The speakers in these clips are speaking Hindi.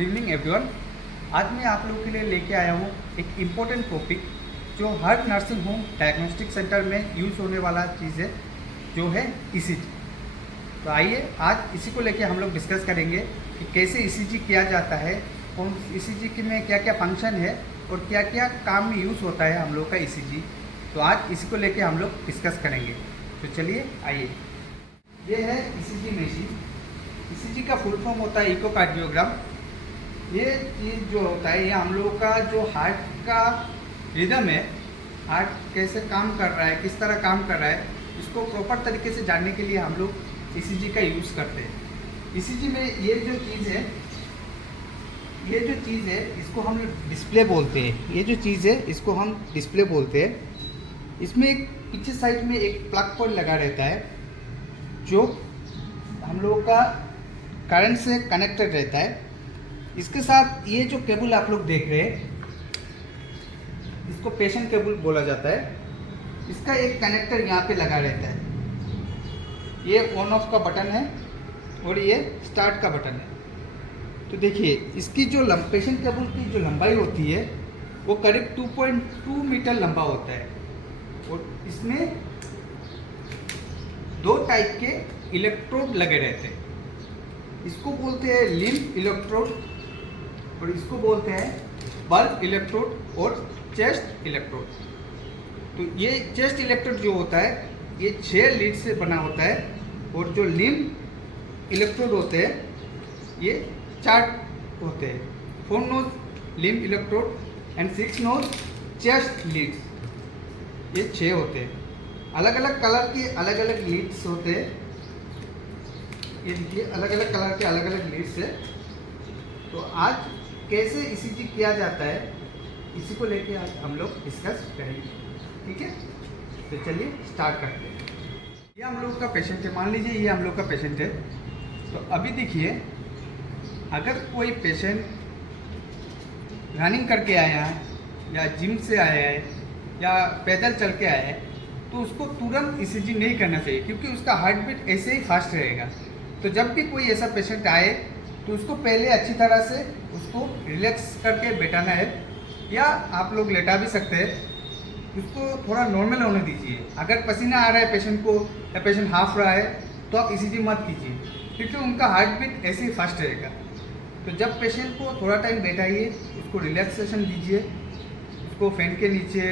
Good evening everyone. आज मैं आप लोगों के लिए लेके आया हूँ एक इम्पोर्टेंट टॉपिक जो हर नर्सिंग होम डायग्नोस्टिक सेंटर में यूज़ होने वाला चीज़ है, जो है ईसीजी। तो आइए आज इसी को लेके हम लोग डिस्कस करेंगे कि कैसे ईसीजी किया जाता है, कौन ईसीजी में क्या क्या फंक्शन है और क्या क्या काम में यूज़ होता है हम लोग का ईसीजी। तो आज इसी को लेके हम लोग डिस्कस करेंगे। तो चलिए आइए। ये है ईसीजी मशीन। ईसीजी का फुल फॉर्म होता है इकोकार्डियोग्राम। ये चीज़ जो होता है, ये हम लोगों का जो हार्ट का रिदम है, हार्ट कैसे काम कर रहा है, किस तरह काम कर रहा है, इसको प्रॉपर तरीके से जानने के लिए हम लोग ईसीजी का यूज़ करते हैं। ईसीजी में ये जो चीज़ है इसको हम डिस्प्ले बोलते हैं। ये जो चीज़ है इसको हम डिस्प्ले बोलते हैं। इसमें एक पीछे साइड में एक प्लग पॉइंट लगा रहता है जो हम लोगों का करंट से कनेक्टेड रहता है। इसके साथ ये जो केबल आप लोग देख रहे हैं, इसको पेशेंट केबल बोला जाता है। इसका एक कनेक्टर यहाँ पे लगा रहता है। ये ऑन ऑफ का बटन है और ये स्टार्ट का बटन है। तो देखिए इसकी जो पेशेंट केबल की जो लंबाई होती है वो करीब 2.2 मीटर लंबा होता है और इसमें दो टाइप के इलेक्ट्रोड लगे रहते हैं। इसको बोलते हैं लिम्फ इलेक्ट्रोड और इसको बोलते हैं बल्ब इलेक्ट्रोड और चेस्ट इलेक्ट्रोड। तो ये चेस्ट इलेक्ट्रोड जो होता है ये 6 लीड से बना होता है और जो लिम्फ इलेक्ट्रोड होते हैं ये 4 होते हैं। 4 nos limb electrode and 6 nos chest leads, ये 6 होते हैं। अलग अलग कलर के अलग अलग लीड्स होते हैं। ये देखिए अलग अलग कलर के अलग अलग लीड्स है। तो आज कैसे ईसीजी किया जाता है इसी को लेके आज हम लोग डिस्कस करेंगे, ठीक है। तो चलिए स्टार्ट करते हैं। ये हम लोग का पेशेंट है, मान लीजिए ये हम लोग का पेशेंट है। तो अभी देखिए अगर कोई पेशेंट रनिंग करके आया है या जिम से आया है या पैदल चल के आया है तो उसको तुरंत ईसीजी नहीं करना चाहिए, क्योंकि उसका हार्ट बीट ऐसे ही फास्ट रहेगा। तो जब भी कोई ऐसा पेशेंट आए तो उसको पहले अच्छी तरह से उसको रिलैक्स करके बैठाना है, या आप लोग लेटा भी सकते हैं। उसको थोड़ा नॉर्मल होने दीजिए। अगर पसीना आ रहा है पेशेंट को या पेशेंट हाफ रहा है तो आप ईसीजी मत कीजिए, क्योंकि उनका हार्ट बीट ऐसे ही फास्ट रहेगा। तो जब पेशेंट को थोड़ा टाइम बैठाइए, उसको रिलैक्सेशन दीजिए, उसको फैन के नीचे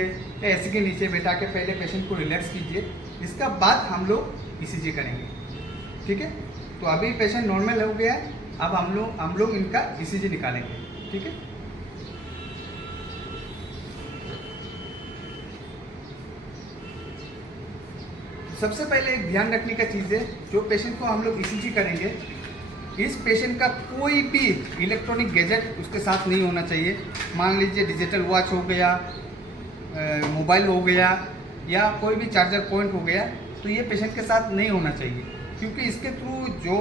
या एसी के नीचे बैठा के पहले पेशेंट को रिलैक्स कीजिए। इसका बाद हम लोग ईसीजी करेंगे, ठीक है। तो अभी पेशेंट नॉर्मल हो गया है, अब हम लोग इनका ईसीजी निकालेंगे, ठीक है। सबसे पहले एक ध्यान रखने का चीज़ है, जो पेशेंट को हम लोग ईसीजी करेंगे, इस पेशेंट का कोई भी इलेक्ट्रॉनिक गैजेट उसके साथ नहीं होना चाहिए। मान लीजिए डिजिटल वॉच हो गया, मोबाइल हो गया या कोई भी चार्जर पॉइंट हो गया, तो ये पेशेंट के साथ नहीं होना चाहिए, क्योंकि इसके थ्रू जो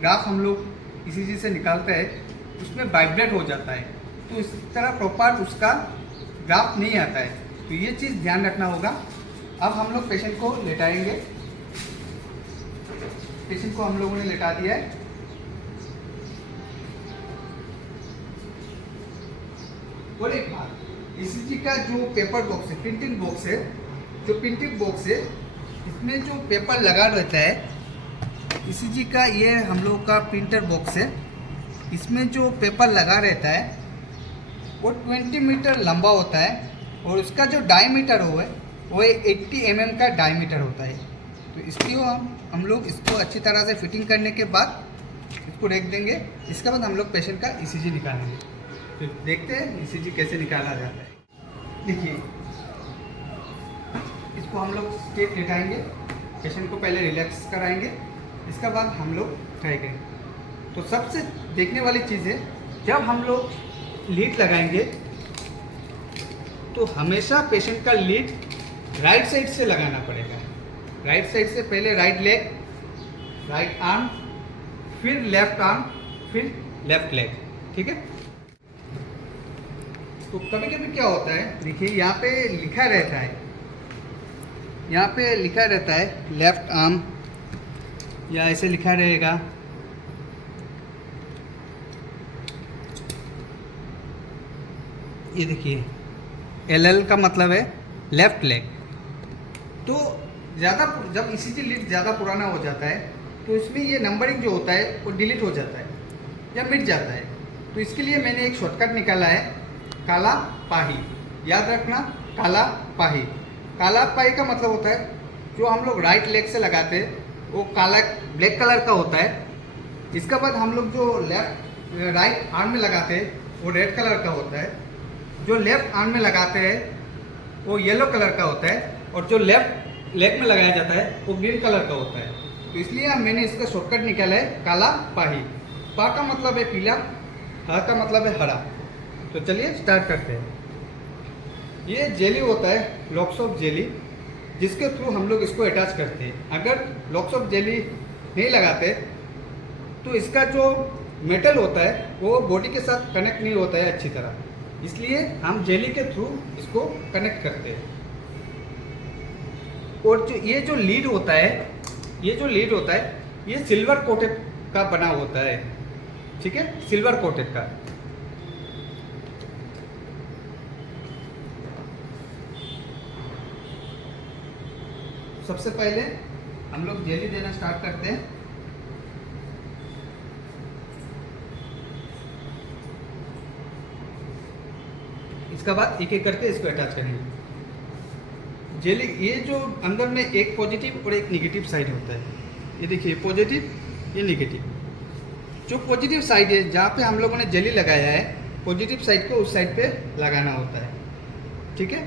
ग्राफ हम लोग ईसीजी से निकालते हैं उसमें वाइब्रेट हो जाता है, तो इस तरह प्रॉपर उसका ग्राफ नहीं आता है। तो ये चीज़ ध्यान रखना होगा। अब हम लोग पेशेंट को लेटाएंगे। पेशेंट को हम लोगों ने लेटा दिया है। और एक बात, ईसीजी का जो पेपर बॉक्स है, प्रिंटिंग बॉक्स है, जो प्रिंटिंग बॉक्स है इसमें जो पेपर लगा रहता है ईसीजी का, ये हम लोग का प्रिंटर बॉक्स है। इसमें जो पेपर लगा रहता है वो 20 मीटर लंबा होता है और उसका जो डायमीटर वो 80 mm का डायमीटर होता है। तो इसलिए हम लोग इसको अच्छी तरह से फिटिंग करने के बाद इसको रख देंगे। इसके बाद हम लोग पेशेंट का ईसीजी निकालेंगे। तो देखते हैं ईसीजी कैसे निकाला जाता है। देखिए इसको हम लोग स्ट्रेट लेटाएंगे, पेशेंट को पहले रिलैक्स कराएंगे, इसके बाद हम लोग ट्राई करेंगे। तो सबसे देखने वाली चीज़ है, जब हम लोग लीड लगाएंगे तो हमेशा पेशेंट का लीड राइट साइड से लगाना पड़ेगा। राइट साइड से पहले राइट लेग, राइट आर्म, फिर लेफ्ट आर्म, फिर लेफ्ट लेग, ठीक है। तो कभी कभी क्या होता है, देखिए यहाँ पे लिखा रहता है, यहाँ पे लिखा रहता है लेफ्ट आर्म, या ऐसे लिखा रहेगा ये देखिए LL का मतलब है लेफ्ट लेग। तो ज़्यादा जब ECG लीड ज़्यादा पुराना हो जाता है तो इसमें ये नंबरिंग जो होता है वो डिलीट हो जाता है या मिट जाता है। तो इसके लिए मैंने एक शॉर्टकट निकाला है, काला पाही। याद रखना, काला पाही। काला पाही का मतलब होता है जो हम लोग राइट लेग से लगाते हैं वो काला ब्लैक कलर का होता है। इसके बाद हम लोग जो राइट आर्म में लगाते हैं वो रेड कलर का होता है। जो लेफ्ट आर्म में लगाते हैं वो येलो कलर का होता है और जो लेफ्ट लेग में लगाया जाता है वो ग्रीन कलर का होता है। तो इसलिए मैंने इसका शॉर्टकट निकाला है काला पाही। पा का मतलब है पीला, हा का मतलब है हरा। तो चलिए स्टार्ट करते हैं। ये जेली होता है लॉक्स ऑफ जेली, जिसके थ्रू हम लोग इसको अटैच करते हैं। अगर लॉक्स ऑफ जेली नहीं लगाते तो इसका जो मेटल होता है वो बॉडी के साथ कनेक्ट नहीं होता है अच्छी तरह, इसलिए हम जेली के थ्रू इसको कनेक्ट करते हैं। और जो ये जो लीड होता है ये सिल्वर कोटेड का बना होता है, ठीक है, सिल्वर कोटेड का। सबसे पहले हम लोग जेली देना स्टार्ट करते हैं। इसके बाद एक एक करके इसको अटैच करेंगे। जेली ये जो अंदर में एक पॉजिटिव और एक नेगेटिव साइड होता है। ये देखिए पॉजिटिव, ये नेगेटिव। जो पॉजिटिव साइड है जहाँ पे हम लोगों ने जेली लगाया है, पॉजिटिव साइड को उस साइड पे लगाना होता है, ठीक है।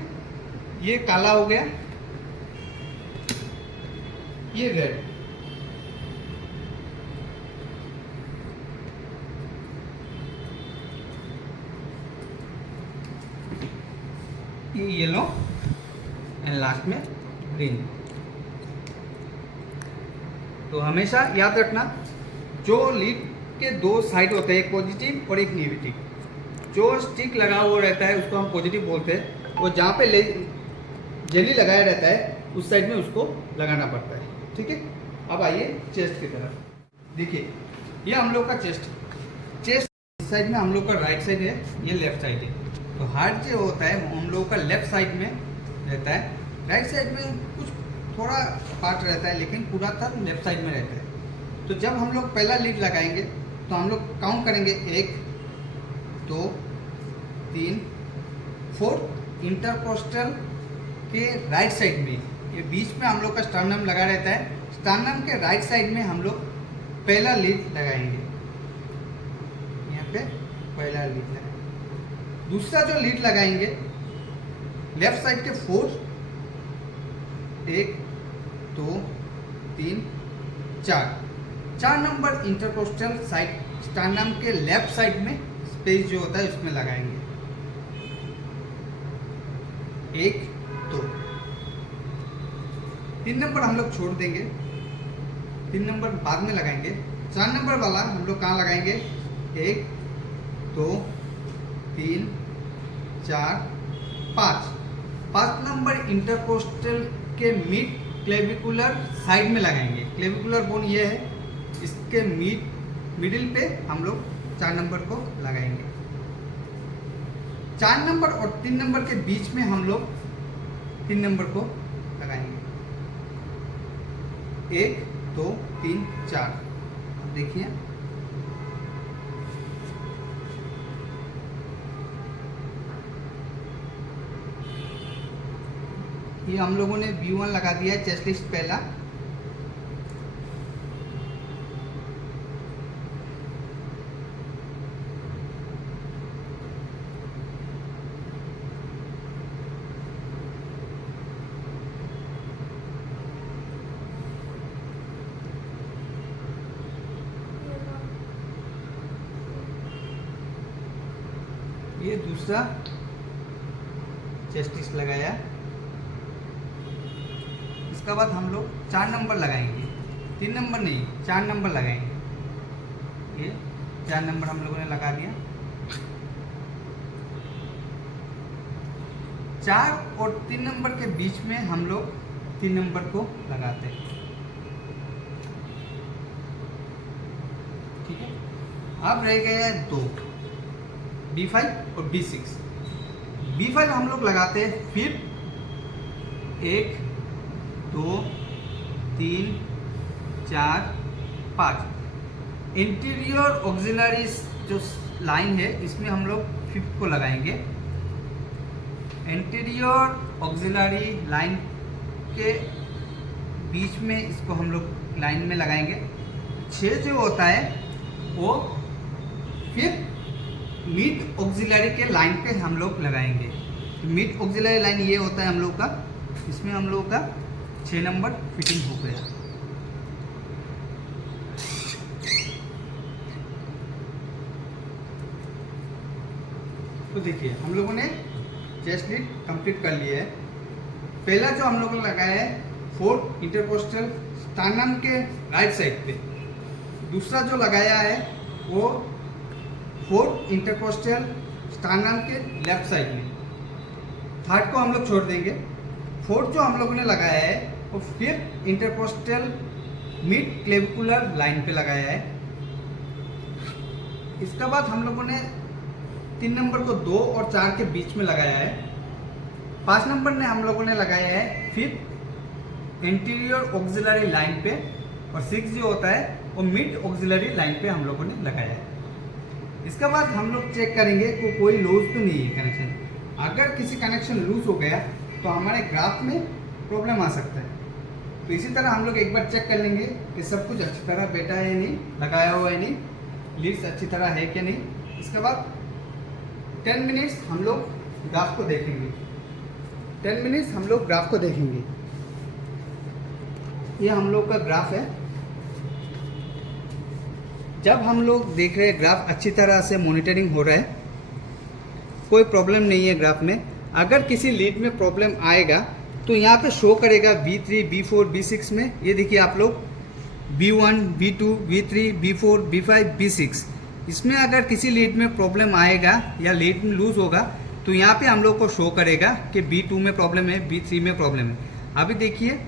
ये काला हो गया, ये रेड, ये येलो एंड लास्ट में ग्रीन। तो हमेशा याद रखना जो लीड के दो साइड होते हैं, एक पॉजिटिव और एक नेगेटिव। जो स्टिक लगा हुआ रहता है उसको हम पॉजिटिव बोलते हैं, और जहाँ पे जेली लगाया रहता है उस साइड में उसको लगाना पड़ता है, ठीक है। अब आइए चेस्ट की तरफ। देखिए ये हम लोग का चेस्ट इस साइड में हम लोग का राइट साइड है, ये लेफ्ट साइड है। तो हार्ट जो होता है वो हम लोग का लेफ्ट साइड में रहता है, राइट साइड में कुछ थोड़ा पार्ट रहता है लेकिन पूरा तर लेफ्ट साइड में रहता है। तो जब हम लोग पहला लीड लगाएंगे तो हम लोग काउंट करेंगे 1 2 3 4 इंटरकोस्टल के राइट साइड में, ये बीच में हम लोग का स्टर्नम लगा रहता है। स्टर्नम के राइट साइड में हम लोग पहला लीड लगाएंगे, यहाँ पे पहला लीड लगाएंगे। दूसरा जो लीड लगाएंगे लेफ्ट साइड के 4 1 2 3 4 नंबर इंटरकोस्टल साइड स्टर्नम के लेफ्ट साइड में स्पेस जो होता है उसमें लगाएंगे। 1 2 3 नंबर हम लोग छोड़ देंगे, 3 नंबर बाद में लगाएंगे। 4 नंबर वाला हम लोग कहाँ लगाएंगे? 1 2 3 4 5 नंबर इंटरकोस्टल के मिड क्लेविकुलर साइड में लगाएंगे। क्लेविकुलर बोन ये है, इसके मिडिल पे हम लोग 4 नंबर को लगाएंगे। 4 नंबर और 3 नंबर के बीच में हम लोग 3 नंबर को लगाएंगे। 1 2 3 4। अब देखिए ये हम लोगों ने B1 लगा दिया है, चेस्ट लिस्ट पहला। ये दूसरा चेस्ट लिस्ट लगाया। इसके बाद हम लोग 4 नंबर लगाएंगे, 3 नंबर नहीं 4 नंबर लगाएंगे। ये 4 नंबर हम लोगों ने लगा दिया। 4 और 3 नंबर के बीच में हम लोग 3 नंबर को लगाते हैं, ठीक है। अब रह गया है 2 B5 और B6। B5 हम लोग लगाते हैं फिर 1 2 3 4 5 इंटीरियर ऑक्सिलरी जो लाइन है इसमें हम लोग 5th को लगाएंगे। इंटीरियर ऑक्सिलरी लाइन के बीच में इसको हम लोग लाइन में लगाएंगे। 6 जो होता है वो फिर मिड ऑक्सिलरी के लाइन पे हम लोग लगाएंगे। मिड ऑक्सिलरी लाइन ये होता है हम लोग का, इसमें हम लोग का 6 नंबर फिटिंग हो गया। तो देखिए हम लोगों ने चेस्ट लीड कंप्लीट कर लिया है। पहला जो हम लोगों ने लगाया है 4 इंटरकोस्टल स्टार्नम के राइट साइड पे, दूसरा जो लगाया है वो 4 इंटरकोस्टल स्टार्नम के लेफ्ट साइड में, थर्ड को हम लोग छोड़ देंगे। फोर्थ जो हम लोगों ने लगाया है वो 5th intercostal mid clavicular line पे लगाया है। इसके बाद हम लोगों ने 3 नंबर को 2 और 4 के बीच में लगाया है। 5 नंबर ने हम लोगों ने लगाया है 5th इंटीरियर ऑक्सिलरी लाइन पे, और 6 जो होता है वो मिड ऑक्सिलरी लाइन पे हम लोगों ने लगाया है। इसके बाद हम लोग चेक करेंगे कि कोई लूज तो नहीं है कनेक्शन। अगर किसी कनेक्शन लूज हो गया तो हमारे ग्राफ में प्रॉब्लम आ सकता है। तो इसी तरह हम लोग एक बार चेक कर लेंगे कि सब कुछ अच्छी तरह बैठा है नहीं, लगाया हुआ है नहीं, लीड्स अच्छी तरह है कि नहीं। इसके बाद 10 मिनट्स हम लोग ग्राफ को देखेंगे। 10 मिनट्स हम लोग ग्राफ को देखेंगे। ये हम लोग का ग्राफ है। जब हम लोग देख रहे हैं ग्राफ अच्छी तरह से मॉनिटरिंग हो रहा है, कोई प्रॉब्लम नहीं है ग्राफ में। अगर किसी लीड में प्रॉब्लम आएगा तो यहाँ पे शो करेगा B3, B4, B6 में। ये देखिए आप लोग B1, B2, B3, B4, B5, B6, इसमें अगर किसी लीड में प्रॉब्लम आएगा या लीड में लूज होगा तो यहाँ पे हम लोग को शो करेगा कि B2 में प्रॉब्लम है, B3 में प्रॉब्लम है। अभी देखिए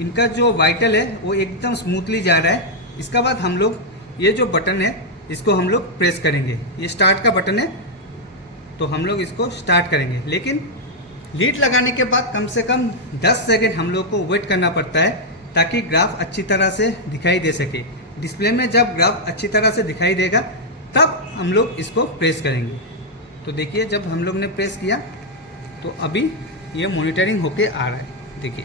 इनका जो वाइटल है वो एकदम स्मूथली जा रहा है। इसका बाद हम लोग ये जो बटन है इसको हम लोग प्रेस करेंगे। ये स्टार्ट का बटन है तो हम लोग इसको स्टार्ट करेंगे, लेकिन लीड लगाने के बाद कम से कम 10 सेकंड हम लोग को वेट करना पड़ता है ताकि ग्राफ अच्छी तरह से दिखाई दे सके। डिस्प्ले में जब ग्राफ अच्छी तरह से दिखाई देगा तब हम लोग इसको प्रेस करेंगे। तो देखिए जब हम लोग ने प्रेस किया तो अभी ये मॉनिटरिंग होके आ रहा है। देखिए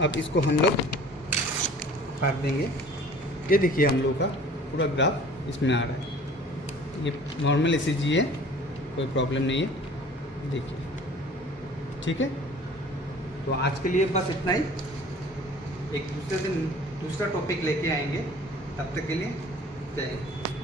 अब इसको हम लोग काट देंगे। ये देखिए हम लोग का पूरा ग्राफ इसमें आ रहा है। ये नॉर्मल ECG है, कोई प्रॉब्लम नहीं है। देखिए ठीक है। तो आज के लिए बस इतना ही। एक दूसरे दिन दूसरा टॉपिक लेके आएंगे। तब तक के लिए जय हिंद।